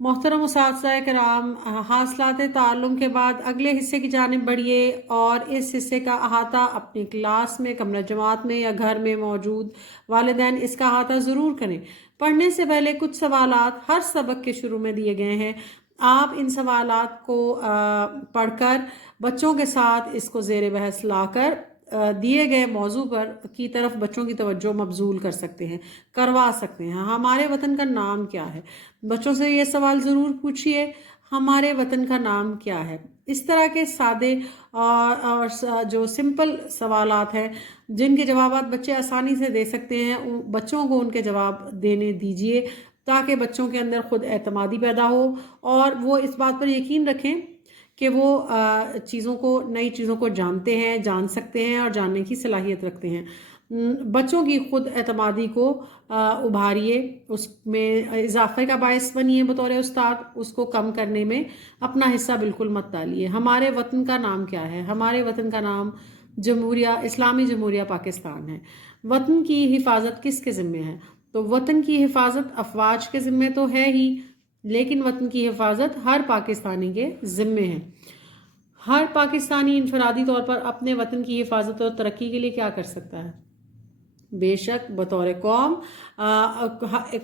محترم اساتذہ کرام، حاصلات تعلم کے بعد اگلے حصے کی جانب بڑھیے اور اس حصے کا احاطہ اپنی کلاس میں، کمرہ جماعت میں یا گھر میں موجود والدین اس کا احاطہ ضرور کریں۔ پڑھنے سے پہلے کچھ سوالات ہر سبق کے شروع میں دیے گئے ہیں۔ آپ ان سوالات کو پڑھ کر بچوں کے ساتھ اس کو زیر بحث لا کر دیے گئے موضوع پر کی طرف بچوں کی توجہ مبذول کر سکتے ہیں، کروا سکتے ہیں۔ ہمارے وطن کا نام کیا ہے؟ بچوں سے یہ سوال ضرور پوچھیے، ہمارے وطن کا نام کیا ہے؟ اس طرح کے سادے اور جو سمپل سوالات ہیں جن کے جوابات بچے آسانی سے دے سکتے ہیں، بچوں کو ان کے جواب دینے دیجیے تاکہ بچوں کے اندر خود اعتمادی پیدا ہو اور وہ اس بات پر یقین رکھیں کہ وہ نئی چیزوں کو جانتے ہیں، جان سکتے ہیں اور جاننے کی صلاحیت رکھتے ہیں۔ بچوں کی خود اعتمادی کو ابھاریے، اس میں اضافے کا باعث بنیے بطور استاد، اس کو کم کرنے میں اپنا حصہ بالکل مت ڈالیے۔ ہمارے وطن کا نام کیا ہے؟ ہمارے وطن کا نام اسلامی جمہوریہ پاکستان ہے۔ وطن کی حفاظت کس کے ذمے ہے؟ تو وطن کی حفاظت افواج کے ذمے تو ہے ہی، لیکن وطن کی حفاظت ہر پاکستانی کے ذمے ہے۔ ہر پاکستانی انفرادی طور پر اپنے وطن کی حفاظت اور ترقی کے لیے کیا کر سکتا ہے؟ بے شک بطور قوم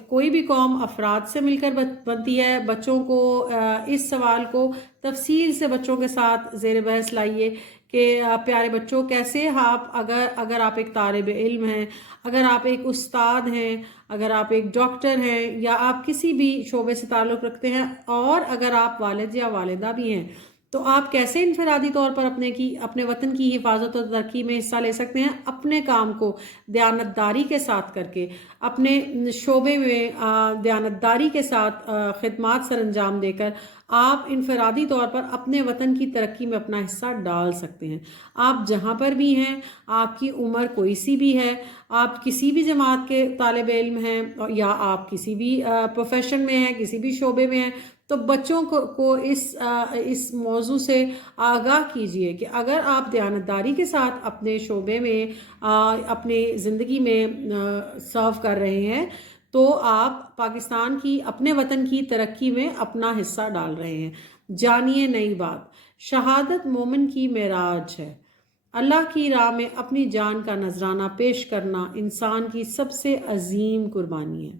کوئی بھی قوم افراد سے مل کر بنتی ہے۔ بچوں کو اس سوال کو تفصیل سے بچوں کے ساتھ زیر بحث لائیے کہ پیارے بچوں، کیسے اگر آپ ایک طالب علم ہیں، اگر آپ ایک استاد ہیں، اگر آپ ایک ڈاکٹر ہیں یا آپ کسی بھی شعبے سے تعلق رکھتے ہیں اور اگر آپ والد یا والدہ بھی ہیں، تو آپ کیسے انفرادی طور پر اپنے وطن کی حفاظت اور ترقی میں حصہ لے سکتے ہیں؟ اپنے کام کو دیانتداری کے ساتھ کر کے، اپنے شعبے میں دیانتداری کے ساتھ خدمات سر انجام دے کر آپ انفرادی طور پر اپنے وطن کی ترقی میں اپنا حصہ ڈال سکتے ہیں۔ آپ جہاں پر بھی ہیں، آپ کی عمر کوئی سی بھی ہے، آپ کسی بھی جماعت کے طالب علم ہیں یا آپ کسی بھی پروفیشن میں ہیں، کسی بھی شعبے میں ہیں، تو بچوں کو اس موضوع سے آگاہ کیجئے کہ اگر آپ دیانتداری کے ساتھ اپنے شعبے میں اپنے زندگی میں سرو کر رہے ہیں تو آپ پاکستان کی، اپنے وطن کی ترقی میں اپنا حصہ ڈال رہے ہیں۔ جانیے نئی بات، شہادت مومن کی معراج ہے۔ اللہ کی راہ میں اپنی جان کا نذرانہ پیش کرنا انسان کی سب سے عظیم قربانی ہے۔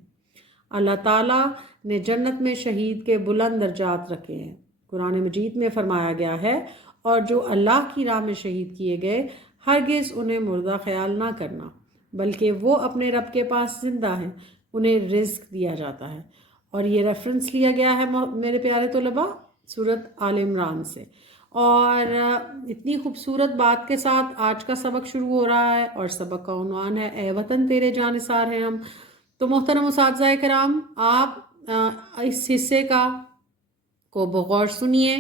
اللہ تعالیٰ نے جنت میں شہید کے بلند درجات رکھے ہیں۔ قرآن مجید میں فرمایا گیا ہے، اور جو اللہ کی راہ میں شہید کیے گئے ہرگز انہیں مردہ خیال نہ کرنا، بلکہ وہ اپنے رب کے پاس زندہ ہیں، انہیں رزق دیا جاتا ہے۔ اور یہ ریفرنس لیا گیا ہے میرے پیارے طلباء سورۃ آل عمران سے۔ اور اتنی خوبصورت بات کے ساتھ آج کا سبق شروع ہو رہا ہے اور سبق کا عنوان ہے اے وطن تیرے جانثار ہیں ہم۔ تو محترم اساتذہ کرام، آپ اس حصے کو بغور سنیے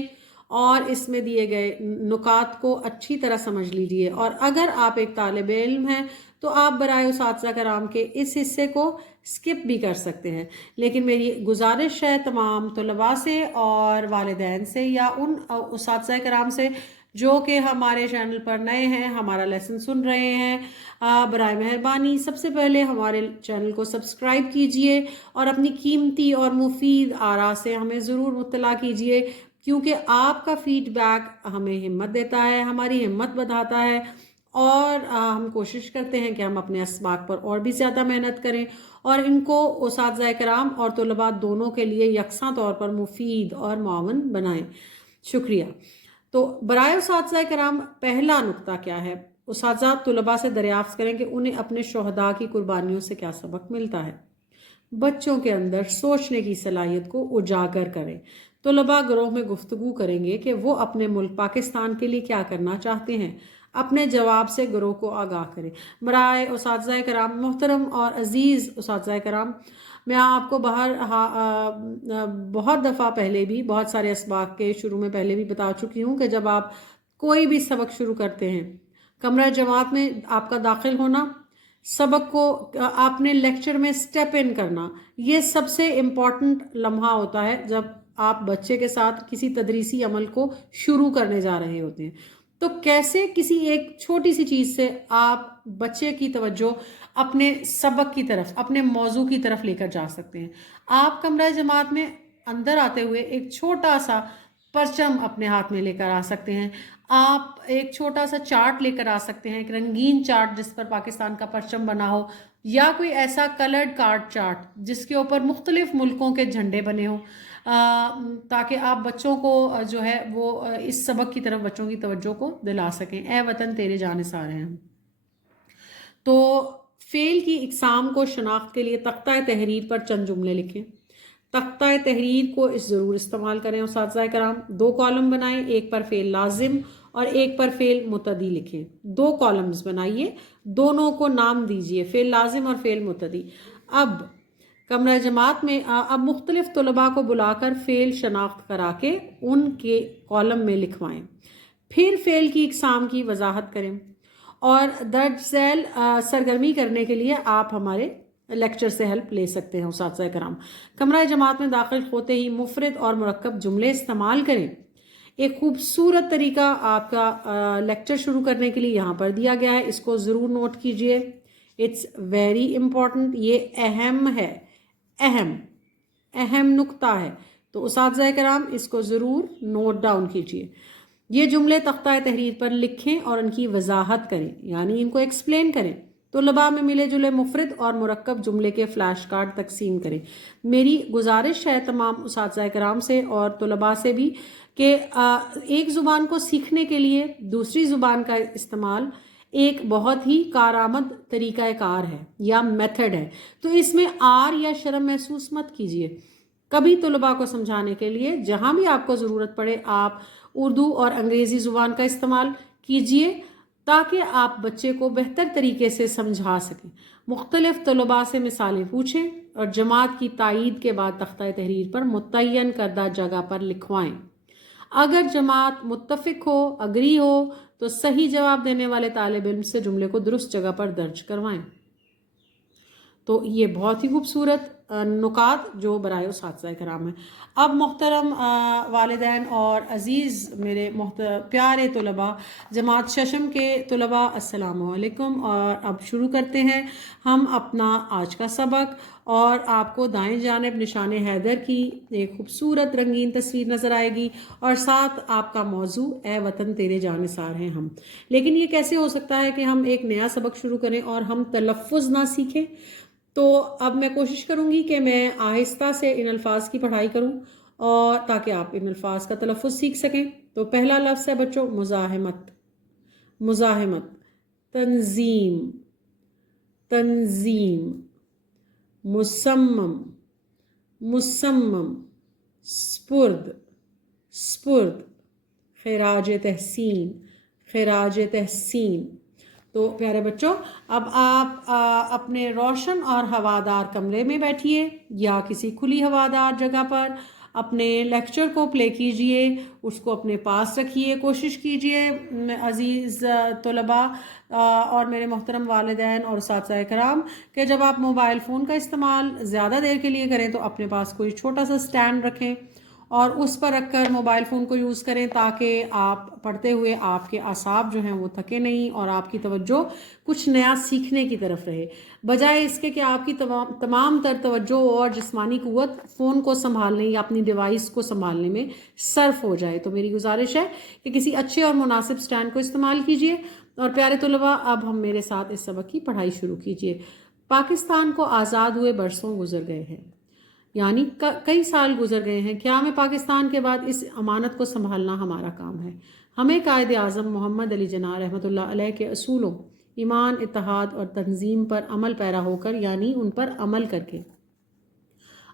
اور اس میں دیے گئے نکات کو اچھی طرح سمجھ لیجئے، اور اگر آپ ایک طالب علم ہیں تو آپ برائے اساتذہ کرام کے اس حصے کو سکپ بھی کر سکتے ہیں، لیکن میری گزارش ہے تمام طلباء سے اور والدین سے یا ان اساتذہ کرام سے جو کہ ہمارے چینل پر نئے ہیں، ہمارا لیسن سن رہے ہیں، برائے مہربانی سب سے پہلے ہمارے چینل کو سبسکرائب کیجئے اور اپنی قیمتی اور مفید آراء سے ہمیں ضرور مطلع کیجئے، کیونکہ آپ کا فیڈ بیک ہمیں ہمت دیتا ہے، ہماری ہمت بڑھاتا ہے، اور ہم کوشش کرتے ہیں کہ ہم اپنے اسباق پر اور بھی زیادہ محنت کریں اور ان کو اساتذہ کرام اور طلباء دونوں کے لیے یکساں طور پر مفید اور معاون بنائیں۔ شکریہ۔ تو برائے اساتذہ کرام، پہلا نقطہ کیا ہے؟ اساتذہ طلباء سے دریافت کریں کہ انہیں اپنے شہداء کی قربانیوں سے کیا سبق ملتا ہے۔ بچوں کے اندر سوچنے کی صلاحیت کو اجاگر کریں۔ طلباء گروہ میں گفتگو کریں گے کہ وہ اپنے ملک پاکستان کے لیے کیا کرنا چاہتے ہیں۔ اپنے جواب سے گروہ کو آگاہ کریں۔ برائے اساتذہ کرام، محترم اور عزیز اساتذہ کرام، میں آپ کو بہت دفعہ پہلے بھی بہت سارے اسباق کے شروع میں پہلے بھی بتا چکی ہوں کہ جب آپ کوئی بھی سبق شروع کرتے ہیں، کمرہ جماعت میں آپ کا داخل ہونا، سبق کو آپ نے لیکچر میں سٹیپ ان کرنا، یہ سب سے امپورٹنٹ لمحہ ہوتا ہے جب آپ بچے کے ساتھ کسی تدریسی عمل کو شروع کرنے جا رہے ہوتے ہیں۔ تو کیسے کسی ایک چھوٹی سی چیز سے آپ بچے کی توجہ اپنے سبق کی طرف، اپنے موضوع کی طرف لے کر جا سکتے ہیں۔ آپ کمرہ جماعت میں اندر آتے ہوئے ایک چھوٹا سا پرچم اپنے ہاتھ میں لے کر آ سکتے ہیں. آپ ایک چھوٹا سا چارٹ لے کر آ سکتے ہیں, ایک رنگین چارٹ جس پر پاکستان کا پرچم بنا ہو, یا کوئی ایسا کلرڈ کارڈ چارٹ جس کے اوپر مختلف ملکوں کے جھنڈے بنے ہوں, تاکہ آپ بچوں کو جو ہے وہ اس سبق کی طرف بچوں کی توجہ کو دلا سکیں. اے وطن تیرے جانثار ہیں ہم. تو فعل کی اقسام کو شناخت کے لیے تختہ تحریر پر چند جملے لکھیں. تختہ تحریر کو ضرور استعمال کریں اساتذہ کرام. 2 کالم بنائیں, ایک پر فعل لازم اور ایک پر فعل متعدی لکھیں. 2 کالمز بنائیے, دونوں کو نام دیجئے, فعل لازم اور فعل متعدی. اب کمرہ جماعت میں اب مختلف طلباء کو بلا کر فعل شناخت کرا کے ان کے کالم میں لکھوائیں. پھر فعل کی اقسام کی وضاحت کریں. اور درج ذیل سرگرمی کرنے کے لیے آپ ہمارے لیکچر سے ہیلپ لے سکتے ہیں اساتذہ کرام. کمرہ جماعت میں داخل ہوتے ہی مفرد اور مرکب جملے استعمال کریں. ایک خوبصورت طریقہ آپ کا لیکچر شروع کرنے کے لیے یہاں پر دیا گیا ہے, اس کو ضرور نوٹ کیجئے. اٹس ویری امپورٹنٹ, یہ اہم ہے, اہم نقطہ ہے. تو اساتذہ کرام اس کو ضرور نوٹ ڈاؤن کیجئے. یہ جملے تختہ تحریر پر لکھیں اور ان کی وضاحت کریں, یعنی ان کو ایکسپلین کریں. طلباء میں ملے جلے مفرد اور مرکب جملے کے فلیش کارڈ تقسیم کریں. میری گزارش ہے تمام اساتذہ کرام سے اور طلباء سے بھی کہ ایک زبان کو سیکھنے کے لیے دوسری زبان کا استعمال ایک بہت ہی کارآمد طریقہ کار ہے یا میتھڈ ہے. تو اس میں عار یا شرم محسوس مت کیجیے. کبھی طلباء کو سمجھانے کے لیے جہاں بھی آپ کو ضرورت پڑے آپ اردو اور انگریزی زبان کا استعمال کیجیے تاکہ آپ بچے کو بہتر طریقے سے سمجھا سکیں. مختلف طلباء سے مثالیں پوچھیں اور جماعت کی تائید کے بعد تختہ تحریر پر متعین کردہ جگہ پر لکھوائیں. اگر جماعت متفق ہو, اگری ہو, تو صحیح جواب دینے والے طالب علم سے جملے کو درست جگہ پر درج کروائیں. تو یہ بہت ہی خوبصورت نکات جو برائے اساتذہ کرام ہیں. اب محترم والدین اور عزیز میرے پیارے طلباء, جماعت ششم کے طلباء, السلام علیکم. اور اب شروع کرتے ہیں ہم اپنا آج کا سبق. اور آپ کو دائیں جانب نشان حیدر کی ایک خوبصورت رنگین تصویر نظر آئے گی اور ساتھ آپ کا موضوع اے وطن تیرے جانثار ہیں ہم. لیکن یہ کیسے ہو سکتا ہے کہ ہم ایک نیا سبق شروع کریں اور ہم تلفظ نہ سیکھیں؟ تو اب میں کوشش کروں گی کہ میں آہستہ سے ان الفاظ کی پڑھائی کروں اور تاکہ آپ ان الفاظ کا تلفظ سیکھ سکیں. تو پہلا لفظ ہے بچوں مزاحمت. مزاحمت. تنظیم. تنظیم. مصمم. مصمم. سپرد. سپرد. خراج تحسین. خراج تحسین. تو پیارے بچوں اب آپ اپنے روشن اور ہوادار کمرے میں بیٹھیے یا کسی کھلی ہوادار جگہ پر اپنے لیکچر کو پلے کیجئے, اس کو اپنے پاس رکھیے. کوشش کیجئے عزیز طلباء اور میرے محترم والدین اور اساتذہ کرام کہ جب آپ موبائل فون کا استعمال زیادہ دیر کے لیے کریں تو اپنے پاس کوئی چھوٹا سا سٹینڈ رکھیں اور اس پر رکھ کر موبائل فون کو یوز کریں تاکہ آپ پڑھتے ہوئے آپ کے اعصاب جو ہیں وہ تھکے نہیں اور آپ کی توجہ کچھ نیا سیکھنے کی طرف رہے, بجائے اس کے کہ آپ کی تمام تر توجہ اور جسمانی قوت فون کو سنبھالنے یا اپنی ڈیوائس کو سنبھالنے میں صرف ہو جائے. تو میری گزارش ہے کہ کسی اچھے اور مناسب سٹینڈ کو استعمال کیجیے. اور پیارے طلباء اب ہم میرے ساتھ اس سبق کی پڑھائی شروع کیجیے. پاکستان کو آزاد ہوئے برسوں گزر گئے ہیں, یعنی کئی سال گزر گئے ہیں. قیام پاکستان کے بعد اس امانت کو سنبھالنا ہمارا کام ہے. ہمیں قائد اعظم محمد علی جناح رحمۃ اللہ علیہ کے اصولوں ایمان, اتحاد اور تنظیم پر عمل پیرا ہو کر, یعنی ان پر عمل کر کے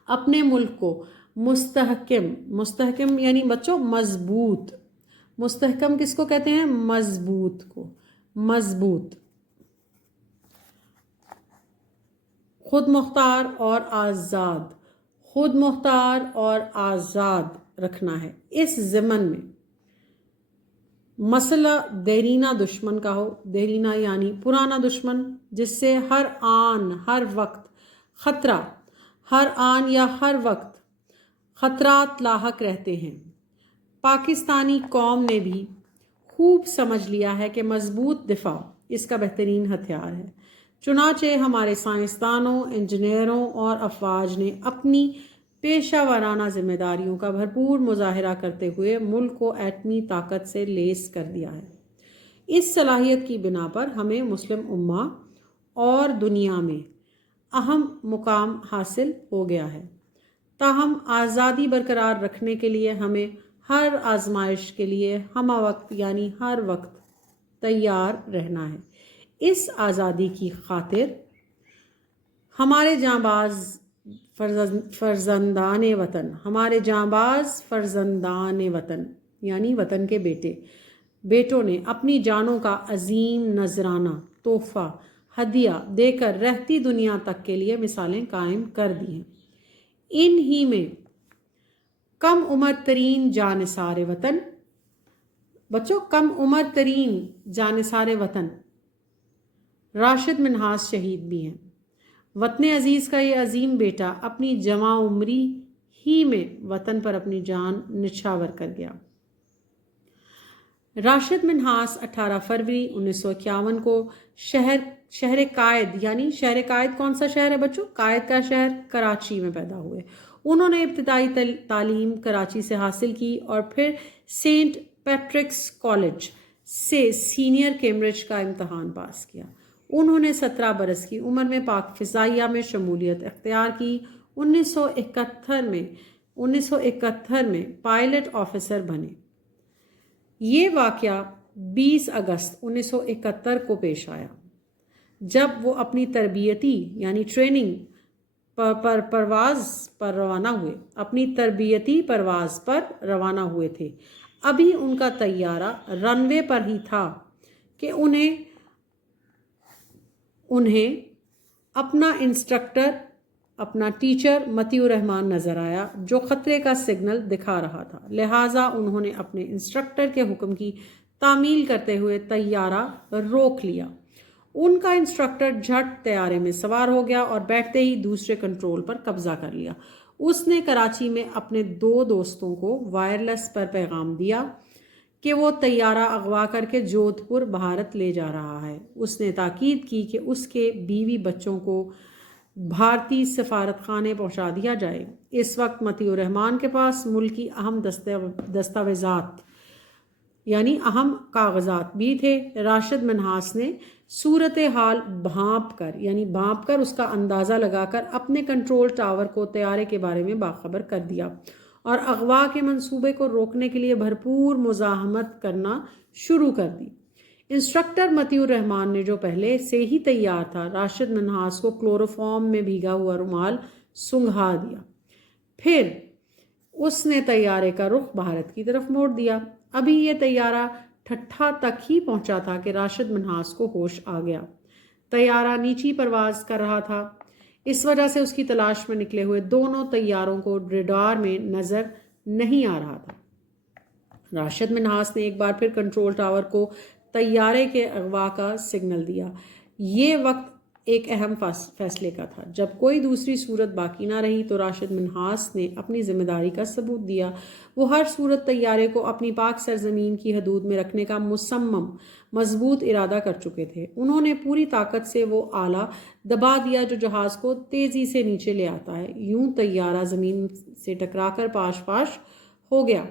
اپنے ملک کو مستحکم یعنی بچوں مضبوط, مستحکم کس کو کہتے ہیں؟ مضبوط کو, مضبوط, خود مختار اور آزاد, خود مختار اور آزاد رکھنا ہے. اس ضمن میں مسئلہ دیرینہ دشمن کا ہو. دیرینہ یعنی پرانا دشمن جس سے ہر آن ہر وقت خطرہ, ہر آن یا ہر وقت خطرات لاحق رہتے ہیں. پاکستانی قوم نے بھی خوب سمجھ لیا ہے کہ مضبوط دفاع اس کا بہترین ہتھیار ہے. چنانچہ ہمارے سائنسدانوں, انجینئروں اور افواج نے اپنی پیشہ ورانہ ذمہ داریوں کا بھرپور مظاہرہ کرتے ہوئے ملک کو ایٹمی طاقت سے لیس کر دیا ہے۔ اس صلاحیت کی بنا پر ہمیں مسلم امہ اور دنیا میں اہم مقام حاصل ہو گیا ہے۔ تاہم آزادی برقرار رکھنے کے لیے ہمیں ہر آزمائش کے لیے ہمہ وقت یعنی ہر وقت تیار رہنا ہے۔ اس آزادی کی خاطر ہمارے جانباز فرزندان وطن یعنی وطن کے بیٹوں نے اپنی جانوں کا عظیم نذرانہ تحفہ ہدیہ دے کر رہتی دنیا تک کے لیے مثالیں قائم کر دی ہیں۔ ان ہی میں کم عمر ترین جانثار وطن کم عمر ترین جانثار وطن راشد منہاس شہید بھی ہیں۔ وطن عزیز کا یہ عظیم بیٹا اپنی جواں عمری ہی میں وطن پر اپنی جان نچھاور کر گیا۔ راشد منہاس 18 فروری 1951 کو شہر قائد یعنی شہر قائد کون سا شہر ہے بچوں؟ قائد کا شہر کراچی میں پیدا ہوئے۔ انہوں نے ابتدائی تعلیم کراچی سے حاصل کی اور پھر سینٹ پیٹرکس کالج سے سینئر کیمبرج کا امتحان پاس کیا۔ انہوں نے 17 برس کی عمر میں پاک فضائیہ میں شمولیت اختیار کی۔ 1971 میں پائلٹ آفیسر بنے۔ یہ واقعہ 20 اگست 1971 کو پیش آیا جب وہ اپنی تربیتی یعنی ٹریننگ پرواز پر روانہ ہوئے تھے۔ ابھی ان کا طیارہ رن وے پر ہی تھا کہ انہیں اپنا انسٹرکٹر اپنا ٹیچر مطیع الرحمان نظر آیا جو خطرے کا سگنل دکھا رہا تھا، لہٰذا انہوں نے اپنے انسٹرکٹر کے حکم کی تعمیل کرتے ہوئے طیارہ روک لیا۔ ان کا انسٹرکٹر جھٹ طیارے میں سوار ہو گیا اور بیٹھتے ہی دوسرے کنٹرول پر قبضہ کر لیا۔ اس نے کراچی میں اپنے 2 دوستوں کو وائرلیس پر پیغام دیا کہ وہ طیارہ اغوا کر کے جودھ پور بھارت لے جا رہا ہے۔ اس نے تاکید کی کہ اس کے بیوی بچوں کو بھارتی سفارت خانے پہنچا دیا جائے۔ اس وقت مطیع الرحمان کے پاس ملک کی اہم دستاویزات یعنی اہم کاغذات بھی تھے۔ راشد منہاس نے صورتحال بھانپ کر اس کا اندازہ لگا کر اپنے کنٹرول ٹاور کو طیارے کے بارے میں باخبر کر دیا اور اغوا کے منصوبے کو روکنے کے لیے بھرپور مزاحمت کرنا شروع کر دی۔ انسٹرکٹر مطیع الرحمان نے جو پہلے سے ہی تیار تھا، راشد منہاس کو کلوروفارم میں بھیگا ہوا رومال سنگھا دیا۔ پھر اس نے طیارے کا رخ بھارت کی طرف موڑ دیا۔ ابھی یہ طیارہ ٹھٹھا تک ہی پہنچا تھا کہ راشد منہاس کو ہوش آ گیا۔ طیارہ نیچی پرواز کر رہا تھا، اس وجہ سے اس کی تلاش میں نکلے ہوئے دونوں طیاروں کو ریڈار میں نظر نہیں آ رہا تھا۔ راشد منہاس نے ایک بار پھر کنٹرول ٹاور کو طیارے کے اغوا کا سگنل دیا۔ یہ وقت ایک اہم فیصلے کا تھا۔ جب کوئی دوسری صورت باقی نہ رہی تو راشد منہاس نے اپنی ذمہ داری کا ثبوت دیا۔ وہ ہر صورت طیارے کو اپنی پاک سرزمین کی حدود میں رکھنے کا مصمم مضبوط ارادہ کر چکے تھے۔ انہوں نے پوری طاقت سے وہ آلہ دبا دیا جو جہاز کو تیزی سے نیچے لے آتا ہے۔ یوں طیارہ زمین سے ٹکرا کر پاش پاش ہو گیا۔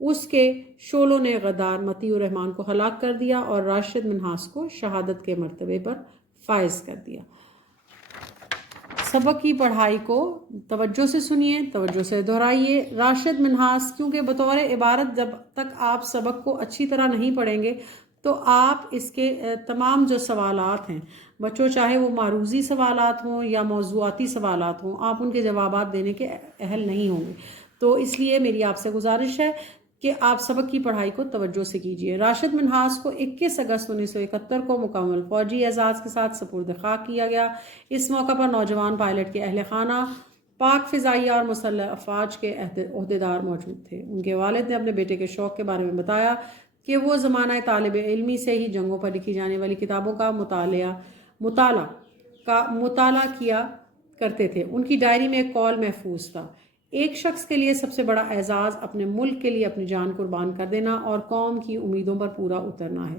اس کے شعلوں نے غدار مطیع الرحمان کو ہلاک کر دیا اور راشد منہاس کو شہادت کے مرتبے پر فائز کر دیا۔ سبق کی پڑھائی کو توجہ سے سنیے، توجہ سے دہرائیے۔ راشد منہاس کیونکہ بطور عبارت جب تک آپ سبق کو اچھی طرح نہیں پڑھیں گے تو آپ اس کے تمام جو سوالات ہیں بچوں، چاہے وہ معروضی سوالات ہوں یا موضوعاتی سوالات ہوں، آپ ان کے جوابات دینے کے اہل نہیں ہوں گے۔ تو اس لیے میری آپ سے گزارش ہے کہ آپ سبق کی پڑھائی کو توجہ سے کیجیے۔ راشد منہاس کو 21 اگست 1971 کو مکمل فوجی اعزاز کے ساتھ سپرد خاک کیا گیا۔ اس موقع پر نوجوان پائلٹ کے اہل خانہ، پاک فضائیہ اور مسلح افواج کے عہدیدار موجود تھے۔ ان کے والد نے اپنے بیٹے کے شوق کے بارے میں بتایا کہ وہ زمانہ طالب علمی سے ہی جنگوں پر لکھی جانے والی کتابوں کا مطالعہ کیا کرتے تھے۔ ان کی ڈائری میں ایک قول محفوظ تھا: ایک شخص کے لیے سب سے بڑا اعزاز اپنے ملک کے لیے اپنی جان قربان کر دینا اور قوم کی امیدوں پر پورا اترنا ہے۔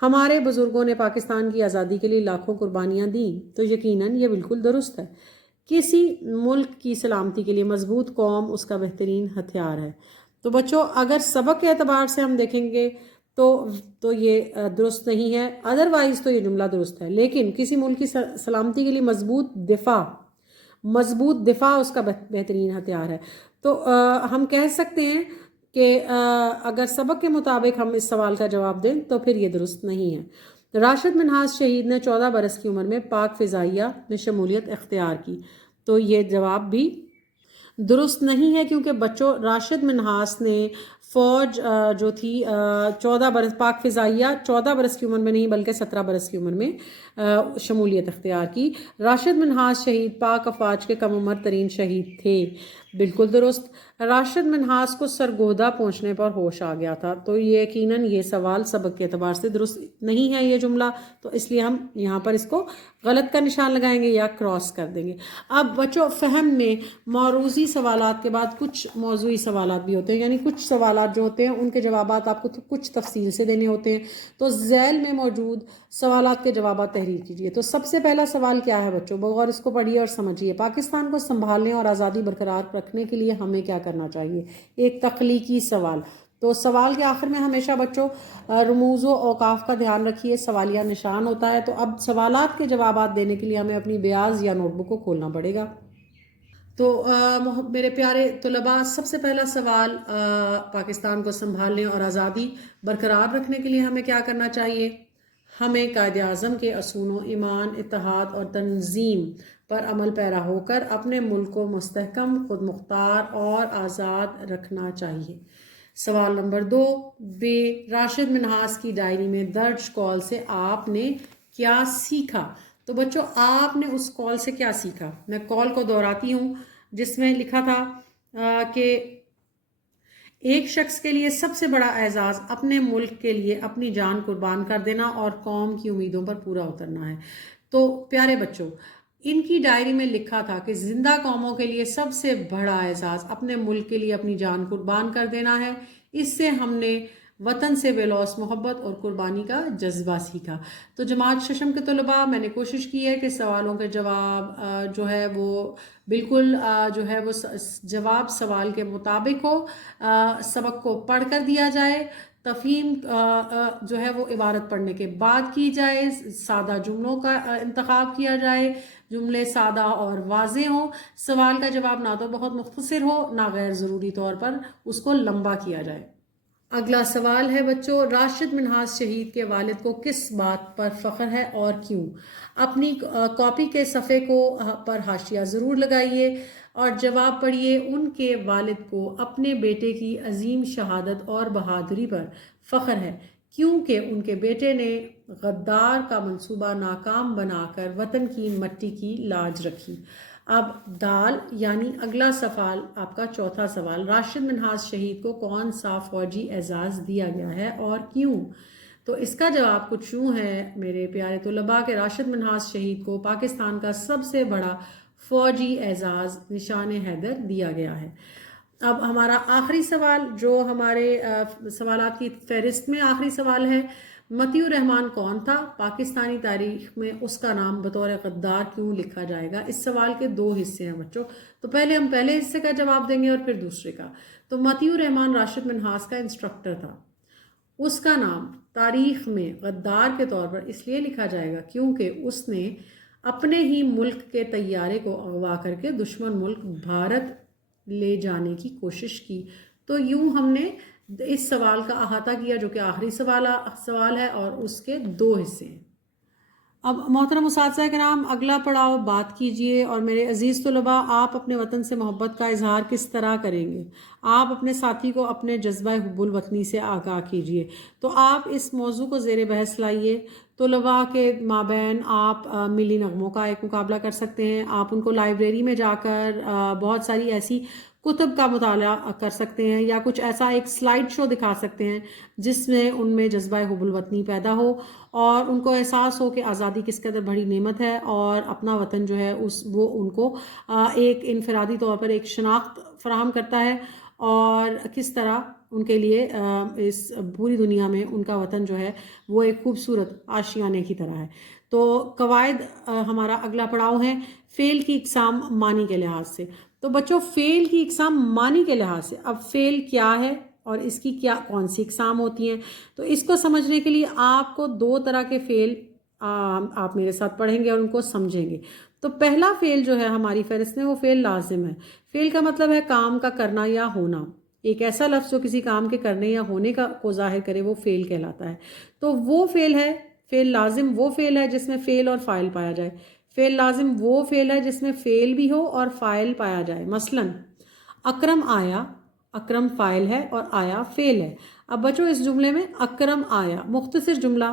ہمارے بزرگوں نے پاکستان کی آزادی کے لیے لاکھوں قربانیاں دیں، تو یقیناً یہ بالکل درست ہے۔ کسی ملک کی سلامتی کے لیے مضبوط قوم اس کا بہترین ہتھیار ہے۔ تو بچوں اگر سبق کے اعتبار سے ہم دیکھیں گے تو یہ درست نہیں ہے، ادروائز تو یہ جملہ درست ہے، لیکن کسی ملک کی سلامتی کے لیے مضبوط دفاع اس کا بہترین ہتھیار ہے۔ تو ہم کہہ سکتے ہیں کہ اگر سبق کے مطابق ہم اس سوال کا جواب دیں تو پھر یہ درست نہیں ہے۔ راشد منہاس شہید نے 14 برس کی عمر میں پاک فضائیہ میں شمولیت اختیار کی، تو یہ جواب بھی درست نہیں ہے، کیونکہ بچوں راشد منہاس نے فوج جو تھی 14 برس پاک فضائیہ 14 برس کی عمر میں نہیں بلکہ 17 برس کی عمر میں شمولیت اختیار کی۔ راشد منہاس شہید پاک افواج کے کم عمر ترین شہید تھے، بالکل درست۔ راشد منہاس کو سرگودا پہنچنے پر ہوش آ گیا تھا، تو یہ یقیناً یہ سوال سبق کے اعتبار سے درست نہیں ہے یہ جملہ، تو اس لیے ہم یہاں پر اس کو غلط کا نشان لگائیں گے یا کراس کر دیں گے۔ اب بچوں فہم میں موروثی سوالات کے بعد کچھ موضوعی سوالات بھی ہوتے ہیں، یعنی کچھ سوالات جو ہوتے ہیں ان کے جوابات آپ کو کچھ تفصیل سے دینے ہوتے ہیں، تو ذیل میں موجود سوالات کے جوابات تحریر کیجیے۔ تو سب سے پہلا سوال کیا ہے بچوں، بغور اس کو پڑھیے اور سمجھیے۔ پاکستان کو سنبھالنے اور آزادی برقرار رکھنے کے لیے ہمیں کیا کرنا چاہیے؟ ایک تخلیقی سوال۔ تو سوال کے آخر میں ہمیشہ بچوں رموز و اوقاف کا دھیان رکھیے، سوالیہ نشان ہوتا ہے۔ تو اب سوالات کے جوابات دینے کے لیے ہمیں اپنی بیاض یا نوٹ بک کو کھولنا پڑے گا۔ تو میرے پیارے طلباء، سب سے پہلا سوال پاکستان کو سنبھالنے اور آزادی برقرار رکھنے کے لیے ہمیں کیا کرنا چاہیے؟ ہمیں قائد اعظم کے اصول و ایمان، اتحاد اور تنظیم پر عمل پیرا ہو کر اپنے ملک کو مستحکم، خود مختار اور آزاد رکھنا چاہیے۔ سوال نمبر 2 بے، راشد منہاس کی ڈائری میں درج قول سے آپ نے کیا سیکھا؟ تو بچوں آپ نے اس قول سے کیا سیکھا؟ میں قول کو دہراتی ہوں، جس میں لکھا تھا کہ ایک شخص کے لیے سب سے بڑا اعزاز اپنے ملک کے لیے اپنی جان قربان کر دینا اور قوم کی امیدوں پر پورا اترنا ہے۔ تو پیارے بچوں ان کی ڈائری میں لکھا تھا کہ زندہ قوموں کے لیے سب سے بڑا اعزاز اپنے ملک کے لیے اپنی جان قربان کر دینا ہے۔ اس سے ہم نے وطن سے بے لوث محبت اور قربانی کا جذبہ سیکھا۔ تو جماعت ششم کے طلباء، میں نے کوشش کی ہے کہ سوالوں کے جواب جو ہے وہ بالکل جو ہے وہ جواب سوال کے مطابق ہو، سبق کو پڑھ کر دیا جائے، تفہیم جو ہے وہ عبارت پڑھنے کے بعد کی جائے، سادہ جملوں کا انتخاب کیا جائے، جملے سادہ اور واضح ہوں، سوال کا جواب نہ تو بہت مختصر ہو نہ غیر ضروری طور پر اس کو لمبا کیا جائے۔ اگلا سوال ہے بچوں، راشد منہاس شہید کے والد کو کس بات پر فخر ہے اور کیوں؟ اپنی کاپی کے صفحے پر حاشیہ ضرور لگائیے اور جواب پڑھیے۔ ان کے والد کو اپنے بیٹے کی عظیم شہادت اور بہادری پر فخر ہے، کیونکہ ان کے بیٹے نے غدار کا منصوبہ ناکام بنا کر وطن کی مٹی کی لاج رکھی۔ اب دال یعنی اگلا سوال آپ کا چوتھا سوال، راشد منہاس شہید کو کون سا فوجی اعزاز دیا گیا ہے اور کیوں؟ تو اس کا جواب کچھ یوں ہے میرے پیارے طلباء کہ راشد منہاس شہید کو پاکستان کا سب سے بڑا فوجی اعزاز نشان حیدر دیا گیا ہے۔ اب ہمارا آخری سوال جو ہمارے سوالات کی فہرست میں آخری سوال ہے، مطیع الرحمان کون تھا؟ پاکستانی تاریخ میں اس کا نام بطور غدار کیوں لکھا جائے گا؟ اس سوال کے 2 حصے ہیں بچوں، تو پہلے ہم پہلے حصے کا جواب دیں گے اور پھر دوسرے کا۔ تو مطیع الرحمان راشد منہاس کا انسٹرکٹر تھا، اس کا نام تاریخ میں غدار کے طور پر اس لیے لکھا جائے گا کیونکہ اس نے اپنے ہی ملک کے طیارے کو اغوا کر کے دشمن ملک بھارت لے جانے کی کوشش کی۔ تو یوں ہم نے اس سوال کا احاطہ کیا جو کہ آخری سوال ہے اور اس کے 2 حصے ہیں۔ اب محترم اساتذہ کرام، اگلا پڑاؤ بات کیجئے، اور میرے عزیز طلباء آپ اپنے وطن سے محبت کا اظہار کس طرح کریں گے؟ آپ اپنے ساتھی کو اپنے جذبہ حب الوطنی سے آگاہ کیجئے۔ تو آپ اس موضوع کو زیر بحث لائیے۔ طلباء کے مابین آپ ملی نغموں کا ایک مقابلہ کر سکتے ہیں، آپ ان کو لائبریری میں جا کر بہت ساری ایسی کتب کا مطالعہ کر سکتے ہیں، یا کچھ ایسا ایک سلائیڈ شو دکھا سکتے ہیں جس میں ان میں جذبہ حب الوطنی پیدا ہو اور ان کو احساس ہو کہ آزادی کس قدر بڑی نعمت ہے اور اپنا وطن جو ہے وہ ان کو ایک انفرادی طور پر ایک شناخت فراہم کرتا ہے اور کس طرح ان کے لیے اس پوری دنیا میں ان کا وطن جو ہے وہ ایک خوبصورت آشیانے کی طرح ہے۔ تو قواعد ہمارا اگلا پڑاؤ ہے فعل کی اقسام معنی کے لحاظ سے۔ تو بچوں فعل کی اقسام معنی کے لحاظ سے، اب فعل کیا ہے اور اس کی کون سی اقسام ہوتی ہیں، تو اس کو سمجھنے کے لیے آپ کو دو طرح کے فعل آپ میرے ساتھ پڑھیں گے اور ان کو سمجھیں گے۔ تو پہلا فعل جو ہے ہماری فہرست میں وہ فعل لازم ہے۔ فعل کا مطلب ہے کام کا کرنا یا ہونا، ایک ایسا لفظ جو کسی کام کے کرنے یا ہونے کو ظاہر کرے وہ فعل کہلاتا ہے۔ تو وہ فعل ہے فعل لازم، وہ فعل ہے جس میں فعل اور فاعل پایا جائے۔ فعل لازم وہ فعل ہے جس میں فعل بھی ہو اور فاعل پایا جائے۔ مثلاً اکرم آیا، اکرم فاعل ہے اور آیا فعل ہے۔ اب بچوں اس جملے میں اکرم آیا مختصر جملہ،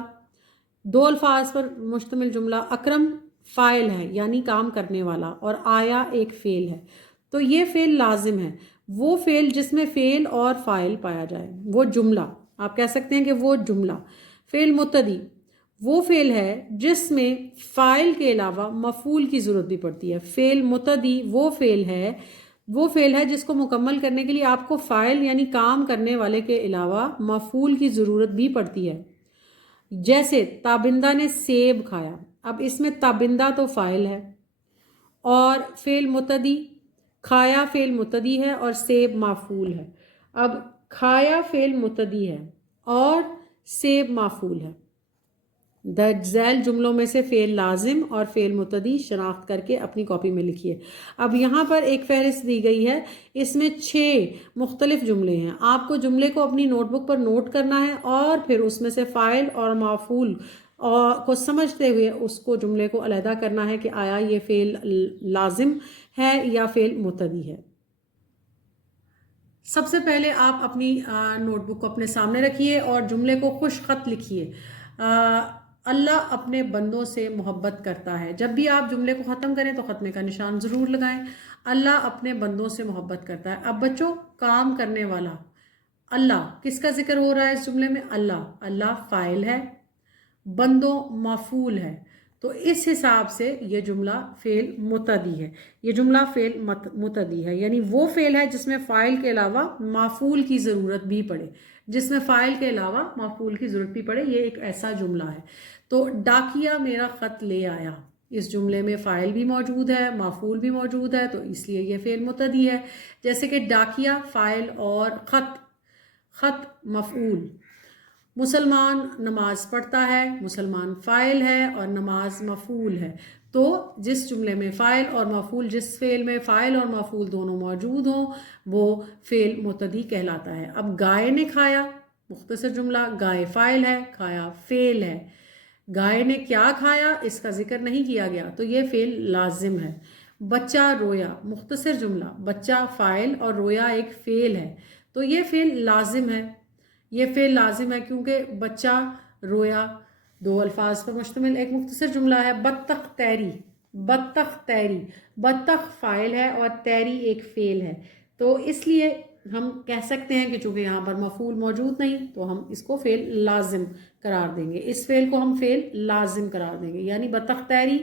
دو الفاظ پر مشتمل جملہ، اکرم فاعل ہے یعنی کام کرنے والا اور آیا ایک فعل ہے۔ تو یہ فعل لازم ہے، وہ فعل جس میں فعل اور فاعل پایا جائے، وہ جملہ آپ کہہ سکتے ہیں کہ وہ جملہ۔ فعل متعدی وہ فعل ہے جس میں فاعل کے علاوہ مفعول کی ضرورت بھی پڑتی ہے۔ فعل متعدی وہ فعل ہے جس کو مکمل کرنے کے لیے آپ کو فاعل یعنی کام کرنے والے کے علاوہ مفعول کی ضرورت بھی پڑتی ہے۔ جیسے تابندہ نے سیب کھایا، اب اس میں تابندہ تو فاعل ہے اور فعل متعدی، کھایا فعل متعدی ہے اور سیب مفعول ہے۔ اب کھایا فعل متعدی ہے اور سیب مفعول ہے۔ درج ذیل جملوں میں سے فعل لازم اور فعل متعدی شناخت کر کے اپنی کاپی میں لکھیے۔ اب یہاں پر ایک فہرست دی گئی ہے، اس میں 6 مختلف جملے ہیں۔ آپ کو جملے کو اپنی نوٹ بک پر نوٹ کرنا ہے اور پھر اس میں سے فاعل اور مفعول کو سمجھتے ہوئے اس کو جملے کو علیحدہ کرنا ہے کہ آیا یہ فعل لازم ہے یا فعل متعدی ہے۔ سب سے پہلے آپ اپنی نوٹ بک کو اپنے سامنے رکھیے اور جملے کو خوش خط لکھیے۔ اللہ اپنے بندوں سے محبت کرتا ہے۔ جب بھی آپ جملے کو ختم کریں تو خاتمے کا نشان ضرور لگائیں۔ اللہ اپنے بندوں سے محبت کرتا ہے۔ اب بچوں کام کرنے والا اللہ، کس کا ذکر ہو رہا ہے اس جملے میں؟ اللہ فاعل ہے، بندوں مفعول ہے۔ تو اس حساب سے یہ جملہ فعل متعدی ہے۔ یہ جملہ فعل متعدی ہے یعنی وہ فعل ہے جس میں فاعل کے علاوہ مفعول کی ضرورت بھی پڑے، یہ ایک ایسا جملہ ہے۔ تو ڈاکیا میرا خط لے آیا، اس جملے میں فاعل بھی موجود ہے، مفعول بھی موجود ہے، تو اس لیے یہ فعل متعدی ہے۔ جیسے کہ ڈاکیا فاعل اور خط مفعول۔ مسلمان نماز پڑھتا ہے، مسلمان فاعل ہے اور نماز مفعول ہے۔ تو جس جملے میں فاعل اور مفعول، جس فعل میں فاعل اور مفعول دونوں موجود ہوں وہ فعل متعدی کہلاتا ہے۔ اب گائے نے کھایا، مختصر جملہ، گائے فاعل ہے، کھایا فعل ہے۔ گائے نے کیا کھایا اس کا ذکر نہیں کیا گیا تو یہ فعل لازم ہے۔ بچہ رویا، مختصر جملہ، بچہ فاعل اور رویا ایک فعل ہے، تو یہ فعل لازم ہے۔ یہ فعل لازم ہے کیونکہ بچہ رویا دو الفاظ پر مشتمل ایک مختصر جملہ ہے۔ بطخ تیری، بطخ فاعل ہے اور تیری ایک فعل ہے، تو اس لیے ہم کہہ سکتے ہیں کہ چونکہ یہاں پر مفعول موجود نہیں تو ہم اس کو فعل لازم قرار دیں گے، اس فعل کو ہم فعل لازم قرار دیں گے، یعنی بطخ تیری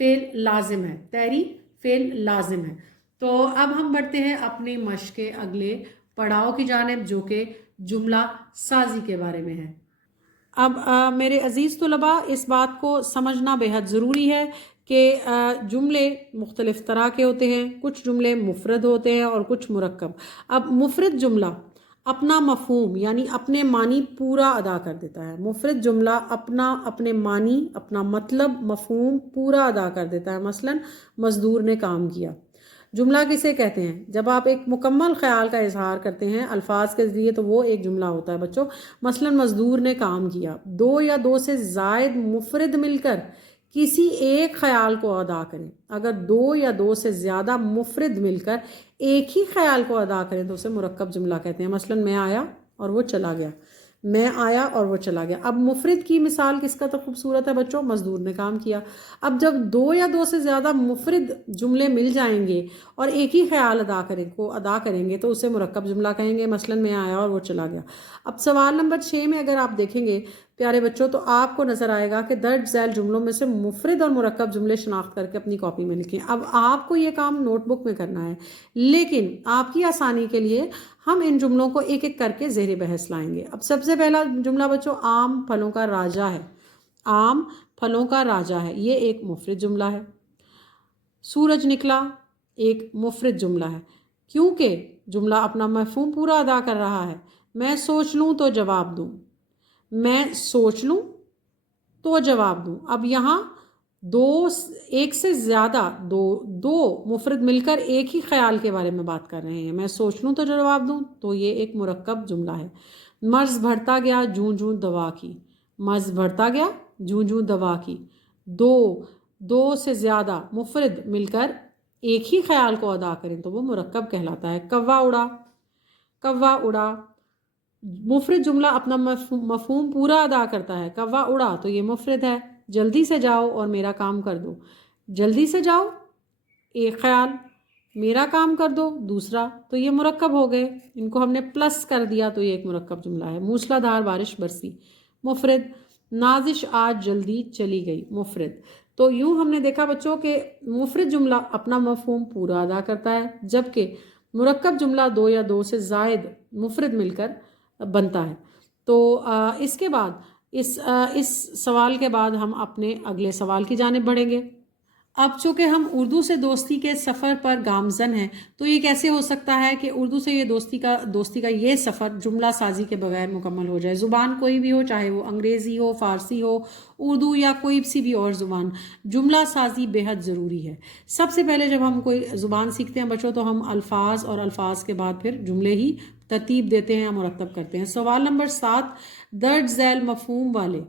فعل لازم ہے، تیری فعل لازم ہے۔ تو اب ہم بڑھتے ہیں اپنی مشق کے اگلے پڑاؤ کی جانب جو کہ جملہ سازی کے بارے میں ہے۔ اب میرے عزیز طلباء، اس بات کو سمجھنا بہت ضروری ہے کہ جملے مختلف طرح کے ہوتے ہیں، کچھ جملے مفرد ہوتے ہیں اور کچھ مرکب۔ اب مفرد جملہ اپنا مفہوم یعنی اپنے معنی پورا ادا کر دیتا ہے۔ مفرد جملہ اپنے معنی، اپنا مطلب، مفہوم پورا ادا کر دیتا ہے۔ مثلاً مزدور نے کام کیا۔ جملہ کسے کہتے ہیں؟ جب آپ ایک مکمل خیال کا اظہار کرتے ہیں الفاظ کے ذریعے تو وہ ایک جملہ ہوتا ہے بچوں۔ مثلا مزدور نے کام کیا، دو یا دو سے زائد مفرد مل کر کسی ایک خیال کو ادا کریں۔ اگر دو یا دو سے زیادہ مفرد مل کر ایک ہی خیال کو ادا کریں تو اسے مرکب جملہ کہتے ہیں۔ مثلا میں آیا اور وہ چلا گیا، میں آیا اور وہ چلا گیا۔ اب مفرد کی مثال کس کا تو خوبصورت ہے بچوں؟ مزدور نے کام کیا۔ اب جب دو یا دو سے زیادہ مفرد جملے مل جائیں گے اور ایک ہی خیال ادا کریں گے تو اسے مرکب جملہ کہیں گے۔ مثلا میں آیا اور وہ چلا گیا۔ اب سوال نمبر 6 میں اگر آپ دیکھیں گے پیارے بچوں تو آپ کو نظر آئے گا کہ درج ذیل جملوں میں سے مفرد اور مرکب جملے شناخت کر کے اپنی کاپی میں لکھیں. اب آپ کو یہ کام نوٹ بک میں کرنا ہے، لیکن آپ کی آسانی کے لیے ہم ان جملوں کو ایک ایک کر کے زیر بحث لائیں گے. اب سب سے پہلا جملہ بچوں آم پھلوں کا راجا ہے. آم پھلوں کا راجا ہے، یہ ایک مفرد جملہ ہے. سورج نکلا ایک مفرد جملہ ہے، کیونکہ جملہ اپنا مفہوم پورا ادا کر رہا ہے. میں سوچ لوں تو جواب دوں، میں سوچ لوں تو جواب دوں. اب یہاں ایک سے زیادہ دو مفرد مل کر ایک ہی خیال کے بارے میں بات کر رہے ہیں. میں سوچ لوں تو جواب دوں تو یہ ایک مرکب جملہ ہے. مرض بڑھتا گیا جوں جوں دوا کی، مرض بڑھتا گیا جوں جوں دوا کی. دو سے زیادہ مفرد مل کر ایک ہی خیال کو ادا کریں تو وہ مرکب کہلاتا ہے. کوا اڑا، کوا اڑا مفرد جملہ اپنا مفہوم پورا ادا کرتا ہے. کوا اڑا تو یہ مفرد ہے. جلدی سے جاؤ اور میرا کام کر دو، جلدی سے جاؤ ایک خیال، میرا کام کر دو دوسرا، تو یہ مرکب ہو گئے. ان کو ہم نے پلس کر دیا تو یہ ایک مرکب جملہ ہے. موسلا دھار بارش برسی مفرد. نازش آج جلدی چلی گئی مفرد. تو یوں ہم نے دیکھا بچوں کہ مفرد جملہ اپنا مفہوم پورا ادا کرتا ہے، جبکہ مرکب جملہ دو یا دو سے زائد مفرد مل کر بنتا ہے. تو اس کے بعد اس سوال کے بعد ہم اپنے اگلے سوال کی جانب بڑھیں گے. اب چونکہ ہم اردو سے دوستی کے سفر پر گامزن ہیں تو یہ کیسے ہو سکتا ہے کہ اردو سے یہ دوستی کا یہ سفر جملہ سازی کے بغیر مکمل ہو جائے. زبان کوئی بھی ہو، چاہے وہ انگریزی ہو، فارسی ہو، اردو یا کوئی سی بھی اور زبان، جملہ سازی بے حد ضروری ہے. سب سے پہلے جب ہم کوئی زبان سیکھتے ہیں بچوں تو ہم الفاظ اور الفاظ کے بعد پھر جملے ہی ترتیب دیتے ہیں، مرتب کرتے ہیں. سوال نمبر 7 درج ذیل مفہوم والے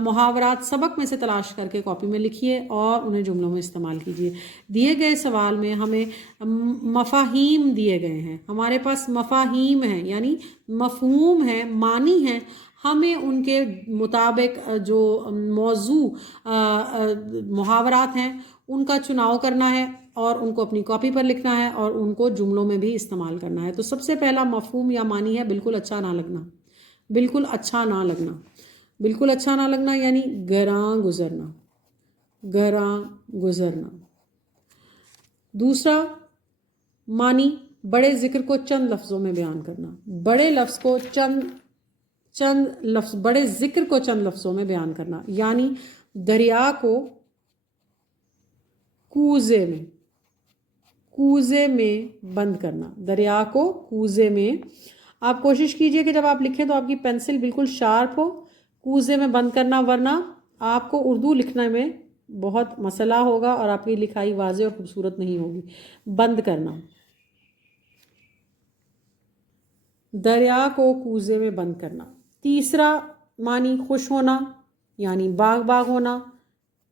محاورات سبق میں سے تلاش کر کے کاپی میں لکھیے اور انہیں جملوں میں استعمال کیجیے. دیے گئے سوال میں ہمیں مفاہیم دیے گئے ہیں، ہمارے پاس مفاہیم ہیں یعنی مفہوم ہیں، معنی ہیں. ہمیں ان کے مطابق جو موضوع محاورات ہیں ان کا چناؤ کرنا ہے اور ان کو اپنی کاپی پر لکھنا ہے اور ان کو جملوں میں بھی استعمال کرنا ہے. تو سب سے پہلا مفہوم یا معنی ہے بالکل اچھا نہ لگنا. بالکل اچھا نہ لگنا، بالکل اچھا نہ لگنا یعنی گراں گزرنا، گراں گزرنا. دوسرا معنی بڑے ذکر کو چند لفظوں میں بیان کرنا. بڑے لفظ کو بڑے ذکر کو چند لفظوں میں بیان کرنا یعنی دریا کو کوزے میں بند کرنا. دریا کو کوزے میں. آپ کوشش کیجئے کہ جب آپ لکھیں تو آپ کی پینسل بالکل شارپ ہو. کوزے میں بند کرنا ورنہ آپ کو اردو لکھنے میں بہت مسئلہ ہوگا اور آپ کی لکھائی واضح اور خوبصورت نہیں ہوگی. بند کرنا، دریا کو کوزے میں بند کرنا. تیسرا معنی خوش ہونا یعنی باغ باغ ہونا.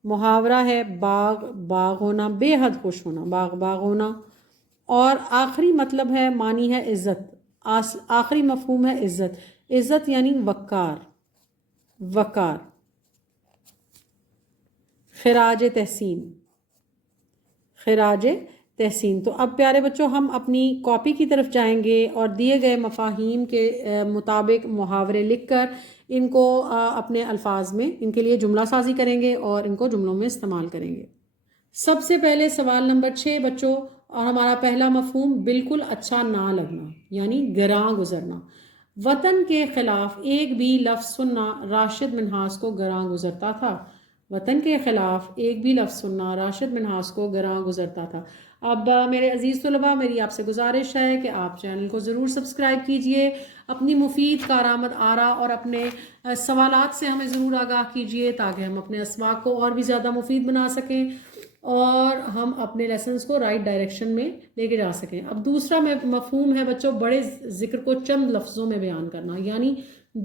محاورہ ہے باغ باغ ہونا، بے حد خوش ہونا، باغ باغ ہونا. اور آخری مطلب ہے معنی ہے عزت. آخری مفہوم ہے عزت. عزت یعنی وقار، وقار. خراج تحسین، خراج تحسین. تو اب پیارے بچوں ہم اپنی کاپی کی طرف جائیں گے اور دیے گئے مفاہیم کے مطابق محاورے لکھ کر ان کو اپنے الفاظ میں ان کے لیے جملہ سازی کریں گے اور ان کو جملوں میں استعمال کریں گے. سب سے پہلے سوال نمبر 6 بچوں، اور ہمارا پہلا مفہوم بالکل اچھا نہ لگنا یعنی گراں گزرنا. وطن کے خلاف ایک بھی لفظ سننا راشد منہاس کو گراں گزرتا تھا. وطن کے خلاف ایک بھی لفظ سننا راشد منہاس کو گراں گزرتا تھا. اب میرے عزیز طلباء میری آپ سے گزارش ہے کہ آپ چینل کو ضرور سبسکرائب کیجئے، اپنی مفید کارآمد آراء اور اپنے سوالات سے ہمیں ضرور آگاہ کیجئے تاکہ ہم اپنے اسواق کو اور بھی زیادہ مفید بنا سکیں اور ہم اپنے لیسنز کو رائٹ ڈائریکشن میں لے کے جا سکیں. اب دوسرا مفہوم ہے بچوں بڑے ذکر کو چند لفظوں میں بیان کرنا یعنی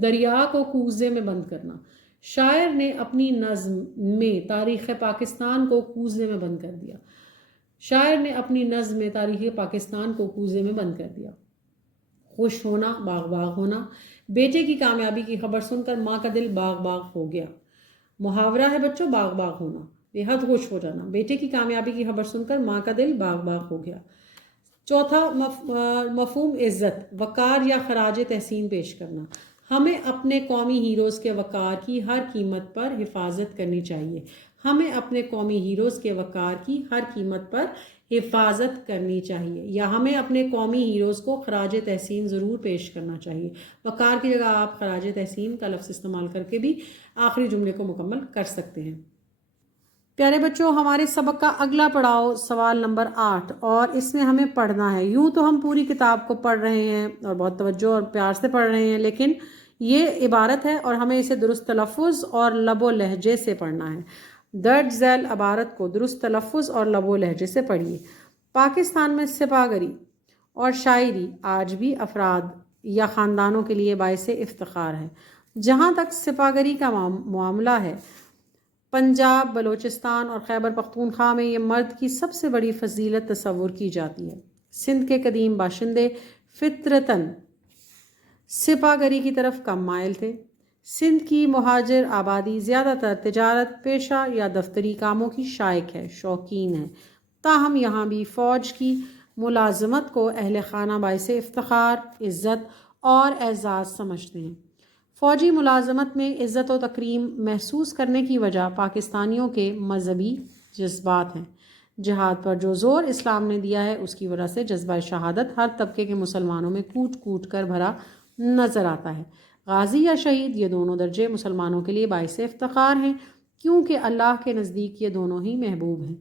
دریا کو کوزے میں بند کرنا. شاعر نے اپنی نظم میں تاریخ پاکستان کو کوزے میں بند کر دیا. شاعر نے اپنی نظم میں تاریخ پاکستان کو کوزے میں بند کر دیا. خوش ہونا، باغ باغ ہونا. بیٹے کی کامیابی کی خبر سن کر ماں کا دل باغ باغ ہو گیا. محاورہ ہے بچوں باغ باغ ہونا، بے حد خوش ہو جانا. بیٹے کی کامیابی کی خبر سن کر ماں کا دل باغ باغ ہو گیا. چوتھا مفہوم عزت، وقار یا خراج تحسین پیش کرنا. ہمیں اپنے قومی ہیروز کے وقار کی ہر قیمت پر حفاظت کرنی چاہیے. ہمیں اپنے قومی ہیروز کے وقار کی ہر قیمت پر حفاظت کرنی چاہیے، یا ہمیں اپنے قومی ہیروز کو خراج تحسین ضرور پیش کرنا چاہیے. وقار کی جگہ آپ خراج تحسین کا لفظ استعمال کر کے بھی آخری جملے کو مکمل کر سکتے ہیں. پیارے بچوں، ہمارے سبق کا اگلا پڑاؤ سوال نمبر 8، اور اس میں ہمیں پڑھنا ہے. یوں تو ہم پوری کتاب کو پڑھ رہے ہیں اور بہت توجہ اور پیار سے پڑھ رہے ہیں، لیکن یہ عبارت ہے اور ہمیں اسے درست تلفظ اور لب و لہجے سے پڑھنا ہے. درج ذیل عبارت کو درست تلفظ اور لب و لہجے سے پڑھیے. پاکستان میں سپاہگری اور شاعری آج بھی افراد یا خاندانوں کے لیے باعث افتخار ہے. جہاں تک سپاہگری کا معاملہ ہے، پنجاب، بلوچستان اور خیبر پختونخوا میں یہ مرد کی سب سے بڑی فضیلت تصور کی جاتی ہے. سندھ کے قدیم باشندے فطرتاً سپاہگری کی طرف کم مائل تھے. سندھ کی مہاجر آبادی زیادہ تر تجارت پیشہ یا دفتری کاموں کی شائق ہے، شوقین ہے. تاہم یہاں بھی فوج کی ملازمت کو اہل خانہ باعث افتخار، عزت اور اعزاز سمجھتے ہیں. فوجی ملازمت میں عزت و تکریم محسوس کرنے کی وجہ پاکستانیوں کے مذہبی جذبات ہیں. جہاد پر جو زور اسلام نے دیا ہے، اس کی وجہ سے جذبہ شہادت ہر طبقے کے مسلمانوں میں کوٹ کوٹ کر بھرا نظر آتا ہے. غازی یا شہید، یہ دونوں درجے مسلمانوں کے لیے باعث افتخار ہیں، کیونکہ اللہ کے نزدیک یہ دونوں ہی محبوب ہیں.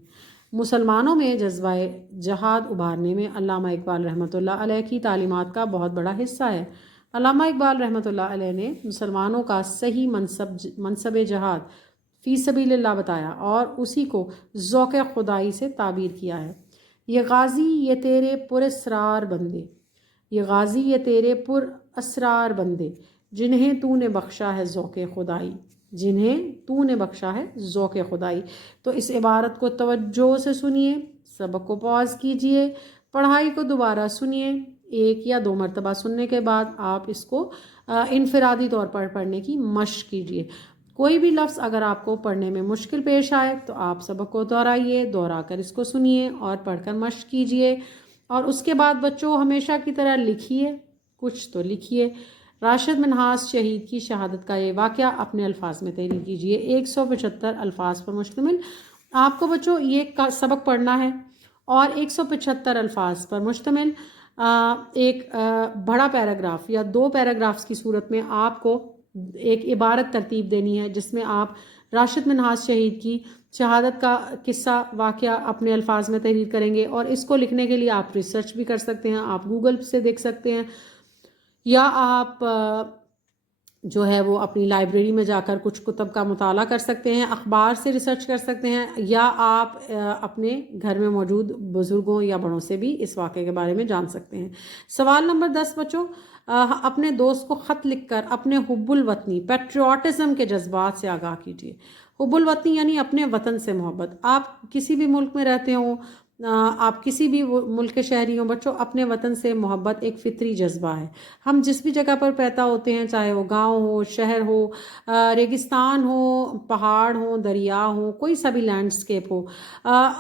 مسلمانوں میں جذبہ جہاد ابھارنے میں علامہ اقبال رحمۃ اللہ علیہ کی تعلیمات کا بہت بڑا حصہ ہے. علامہ اقبال رحمۃ اللہ علیہ نے مسلمانوں کا صحیح منصب جہاد فی سبیل اللہ بتایا اور اسی کو ذوق خدائی سے تعبیر کیا ہے. یہ غازی یہ تیرے پر اسرار بندے، یہ غازی یہ تیرے پر اسرار بندے، جنہیں تو نے بخشا ہے ذوق خدائی، جنہیں تو نے بخشا ہے ذوق خدائی. تو اس عبارت کو توجہ سے سنیے، سبق کو پاز کیجئے، پڑھائی کو دوبارہ سنیے. 1 یا 2 مرتبہ سننے کے بعد آپ اس کو انفرادی طور پر پڑھنے کی مشق کیجئے. کوئی بھی لفظ اگر آپ کو پڑھنے میں مشکل پیش آئے تو آپ سبق کو دہرائیے، دوہرا کر اس کو سنیے اور پڑھ کر مشق کیجئے. اور اس کے بعد بچوں ہمیشہ کی طرح لکھیے، کچھ تو لکھیے. راشد منہاس شہید کی شہادت کا یہ واقعہ اپنے الفاظ میں تحریر کیجئے. 175 الفاظ پر مشتمل آپ کو بچوں یہ سبق پڑھنا ہے، اور 175 الفاظ پر مشتمل ایک بڑا پیراگراف یا 2 پیراگرافز کی صورت میں آپ کو ایک عبارت ترتیب دینی ہے، جس میں آپ راشد منہاس شہید کی شہادت کا قصہ واقعہ اپنے الفاظ میں تحریر کریں گے. اور اس کو لکھنے کے لیے آپ ریسرچ بھی کر سکتے ہیں، آپ گوگل سے دیکھ سکتے ہیں، یا آپ جو ہے وہ اپنی لائبریری میں جا کر کچھ کتب کا مطالعہ کر سکتے ہیں، اخبار سے ریسرچ کر سکتے ہیں، یا آپ اپنے گھر میں موجود بزرگوں یا بڑوں سے بھی اس واقعے کے بارے میں جان سکتے ہیں. سوال نمبر 10 بچوں، اپنے دوست کو خط لکھ کر اپنے حب الوطنی پیٹریوٹزم کے جذبات سے آگاہ کیجیے. حب الوطنی یعنی اپنے وطن سے محبت. آپ کسی بھی ملک میں رہتے ہوں، آپ کسی بھی ملک کے شہری ہوں، بچوں اپنے وطن سے محبت ایک فطری جذبہ ہے. ہم جس بھی جگہ پر پیدا ہوتے ہیں، چاہے وہ گاؤں ہو، شہر ہو، ریگستان ہو، پہاڑ ہو، دریا ہو، کوئی سا بھی لینڈسکیپ ہو،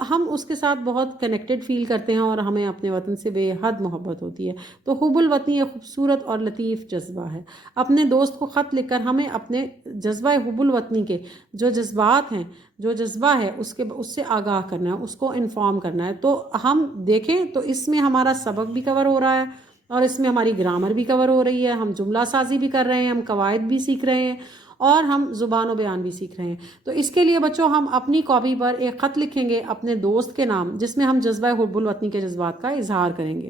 ہم اس کے ساتھ بہت کنیکٹڈ فیل کرتے ہیں اور ہمیں اپنے وطن سے بے حد محبت ہوتی ہے. تو حب الوطنی ایک خوبصورت اور لطیف جذبہ ہے. اپنے دوست کو خط لکھ کر ہمیں اپنے جذبہ حب الوطنی کے جو جذبات ہیں، جو جذبہ ہے اس سے آگاہ کرنا ہے، اس کو انفارم کرنا ہے. تو ہم دیکھیں تو اس میں ہمارا سبق بھی کور ہو رہا ہے، اور اس میں ہماری گرامر بھی کور ہو رہی ہے، ہم جملہ سازی بھی کر رہے ہیں، ہم قواعد بھی سیکھ رہے ہیں، اور ہم زبان و بیان بھی سیکھ رہے ہیں. تو اس کے لیے بچوں ہم اپنی کاپی پر ایک خط لکھیں گے اپنے دوست کے نام، جس میں ہم جذبہ حب الوطنی کے جذبات کا اظہار کریں گے.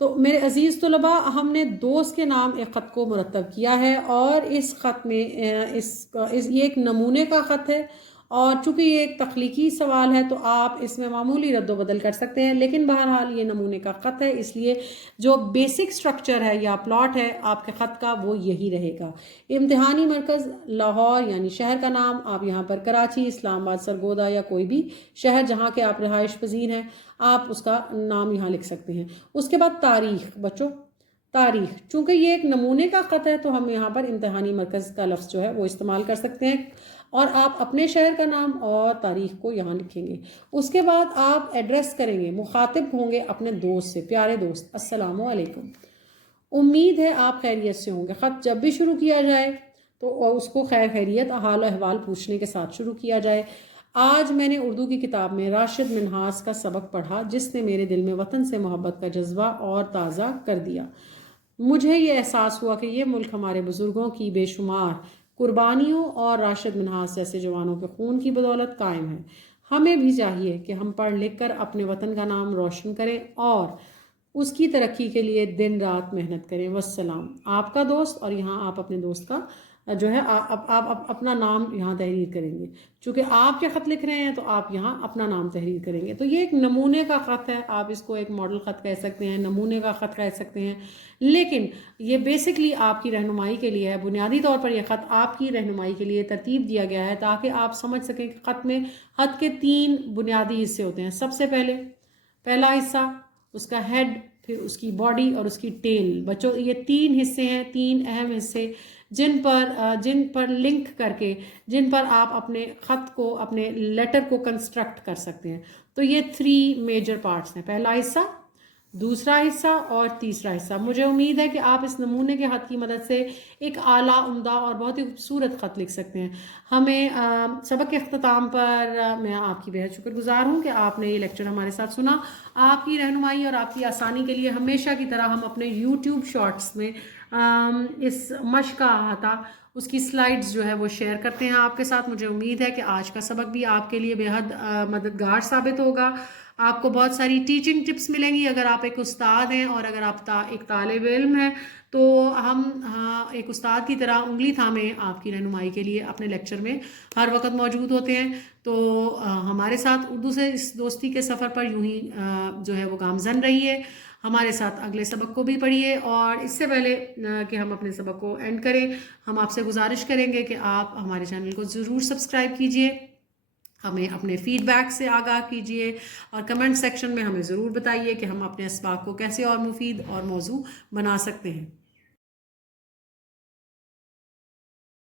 تو میرے عزیز طلباء، ہم نے دوست کے نام ایک خط کو مرتب کیا ہے، اور اس خط میں یہ ایک نمونے کا خط ہے، اور چونکہ یہ ایک تخلیقی سوال ہے تو آپ اس میں معمولی رد و بدل کر سکتے ہیں، لیکن بہرحال یہ نمونے کا خط ہے، اس لیے جو بیسک سٹرکچر ہے یا پلاٹ ہے آپ کے خط کا وہ یہی رہے گا. امتحانی مرکز لاہور یعنی شہر کا نام، آپ یہاں پر کراچی، اسلام آباد، سرگودا یا کوئی بھی شہر جہاں کے آپ رہائش پذیر ہیں، آپ اس کا نام یہاں لکھ سکتے ہیں. اس کے بعد تاریخ. بچوں تاریخ، چونکہ یہ ایک نمونے کا خط ہے تو ہم یہاں پر امتحانی مرکز کا لفظ جو ہے وہ استعمال کر سکتے ہیں، اور آپ اپنے شہر کا نام اور تاریخ کو یہاں لکھیں گے. اس کے بعد آپ ایڈریس کریں گے، مخاطب ہوں گے اپنے دوست سے، پیارے دوست السلام علیکم، امید ہے آپ خیریت سے ہوں گے۔ خط جب بھی شروع کیا جائے تو اس کو خیر خیریت حال و احوال پوچھنے کے ساتھ شروع کیا جائے۔ آج میں نے اردو کی کتاب میں راشد منہاس کا سبق پڑھا جس نے میرے دل میں وطن سے محبت کا جذبہ اور تازہ کر دیا۔ مجھے یہ احساس ہوا کہ یہ ملک ہمارے بزرگوں کی بے شمار قربانیوں اور راشد منہاس جیسے جوانوں کے خون کی بدولت قائم ہے۔ ہمیں بھی چاہیے کہ ہم پڑھ لکھ کر اپنے وطن کا نام روشن کریں اور اس کی ترقی کے لیے دن رات محنت کریں۔ والسلام، آپ کا دوست، اور یہاں آپ اپنے دوست کا جو ہے آپ اپنا نام یہاں تحریر کریں گے، چونکہ آپ کے خط لکھ رہے ہیں تو آپ یہاں اپنا نام تحریر کریں گے۔ تو یہ ایک نمونے کا خط ہے، آپ اس کو ایک ماڈل خط کہہ سکتے ہیں، نمونے کا خط کہہ سکتے ہیں، لیکن یہ بیسکلی آپ کی رہنمائی کے لیے ہے۔ بنیادی طور پر یہ خط آپ کی رہنمائی کے لیے ترتیب دیا گیا ہے تاکہ آپ سمجھ سکیں کہ خط میں خط کے 3 بنیادی حصے ہوتے ہیں۔ سب سے پہلا حصہ اس کا ہیڈ، پھر اس کی باڈی اور اس کی ٹیل۔ بچوں، یہ 3 حصے ہیں، 3 اہم حصے جن پر لنک کر کے جن پر آپ اپنے خط کو، اپنے لیٹر کو کنسٹرکٹ کر سکتے ہیں۔ تو یہ 3 میجر پارٹس ہیں، پہلا حصہ، دوسرا حصہ اور تیسرا حصہ۔ مجھے امید ہے کہ آپ اس نمونے کے خط کی مدد سے ایک اعلیٰ، عمدہ اور بہت ہی خوبصورت خط لکھ سکتے ہیں۔ ہمیں سبق کے اختتام پر میں آپ کی بہت شکر گزار ہوں کہ آپ نے یہ لیکچر ہمارے ساتھ سنا۔ آپ کی رہنمائی اور آپ کی آسانی کے لیے ہمیشہ کی طرح ہم اپنے یوٹیوب شارٹس میں اس مشق کا احاطہ، اس کی سلائیڈز جو ہے وہ شیئر کرتے ہیں آپ کے ساتھ۔ مجھے امید ہے کہ آج کا سبق بھی آپ کے لیے بےحد مددگار ثابت ہوگا۔ آپ کو بہت ساری ٹیچنگ ٹپس ملیں گی اگر آپ ایک استاد ہیں، اور اگر آپ ایک طالب علم ہیں تو ہم ایک استاد کی طرح انگلی تھامے آپ کی رہنمائی کے لیے اپنے لیکچر میں ہر وقت موجود ہوتے ہیں۔ تو ہمارے ساتھ اردو سے اس دوستی کے سفر پر یوں ہی جو ہے وہ گامزن رہیے، ہمارے ساتھ اگلے سبق کو بھی پڑھیے۔ اور اس سے پہلے کہ ہم اپنے سبق کو اینڈ کریں، ہم آپ سے گزارش کریں گے کہ آپ ہمارے چینل کو ضرور سبسکرائب کیجئے، ہمیں اپنے فیڈ بیک سے آگاہ کیجئے، اور کمنٹ سیکشن میں ہمیں ضرور بتائیے کہ ہم اپنے اسباق کو کیسے اور مفید اور موضوع بنا سکتے ہیں۔